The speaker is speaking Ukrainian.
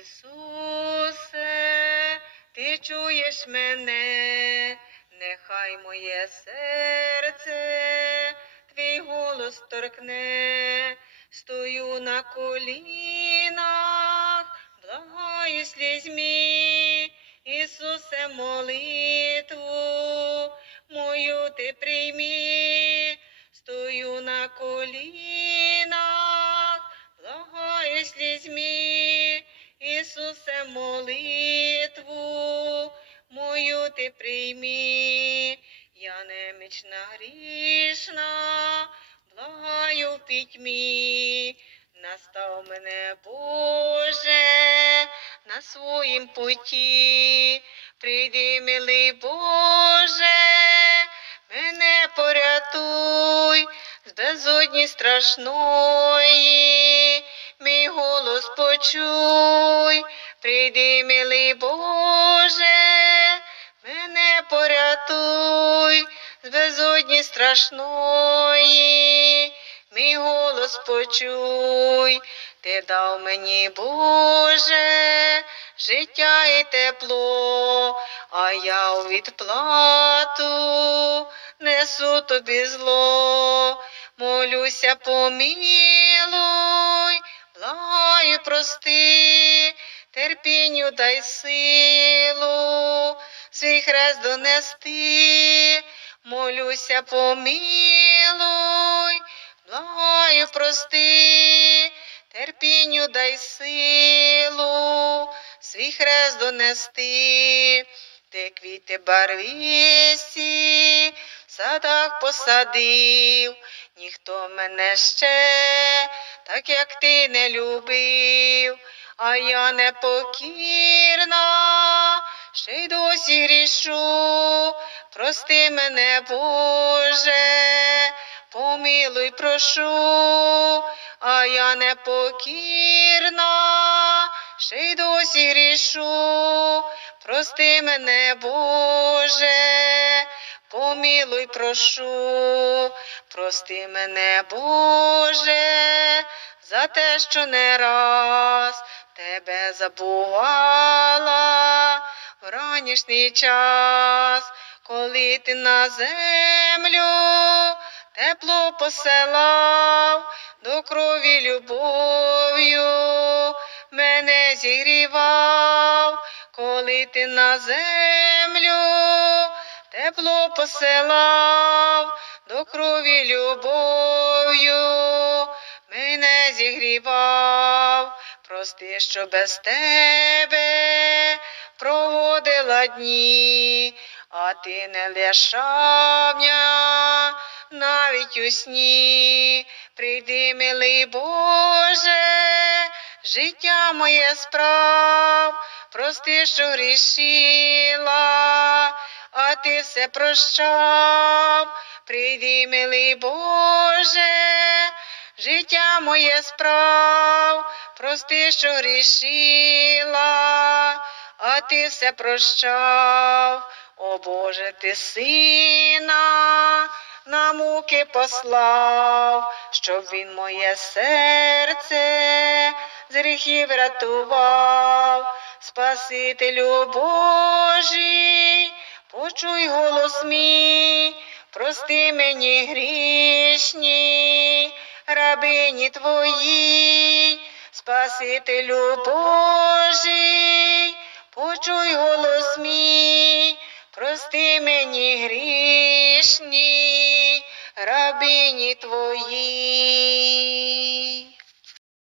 Ісусе, ти чуєш мене, нехай моє серце, твій голос торкне, стою на колінах, благаю слізьмі, Ісусе, молитву ти приймі, я немічна грішна, благаю в пітьмі, настав мене, Боже, на своїм путі, прийди, милий Боже, мене порятуй з безодні страшної, мій голос почуй, прийди, милий Боже, страшної, мій голос почуй, ти дав мені, Боже, життя і тепло, а я у відплату несу тобі зло, молюся, помилуй, благаю, прости, терпінню дай силу, свій хрест донести, молюся, помилуй, благаю, прости, терпінню дай силу, свій хрест донести, ти квіти барвисті, в садах посадив, ніхто мене ще, так як ти не любив, а я непокірна, ще й досі грішу, прости мене, Боже, помилуй, прошу, а я непокірна, ще й досі грішу, прости мене, Боже, помилуй, прошу, прости мене, Боже, за те, що не раз тебе забувала в ранішній час, коли ти на землю тепло посилав, до крові любов'ю мене зігрівав, коли ти на землю тепло посилав, до крові любов'ю мене зігрівав, прости, що без тебе проводила дні, а ти не лишав навіть у сні. Прийди, милий Боже, життя моє справ, прости, що грішила, а ти все прощав. Прийди, милий Боже, життя моє справ, прости, що грішила, а ти все прощав. О Боже, ти сина на муки послав, щоб він моє серце з гріхів рятував, Спасителю Божий, почуй голос мій, прости мені грішні, рабині твої, Спасителю Божий, почуй голос мій, прости мені грішні, рабині твої.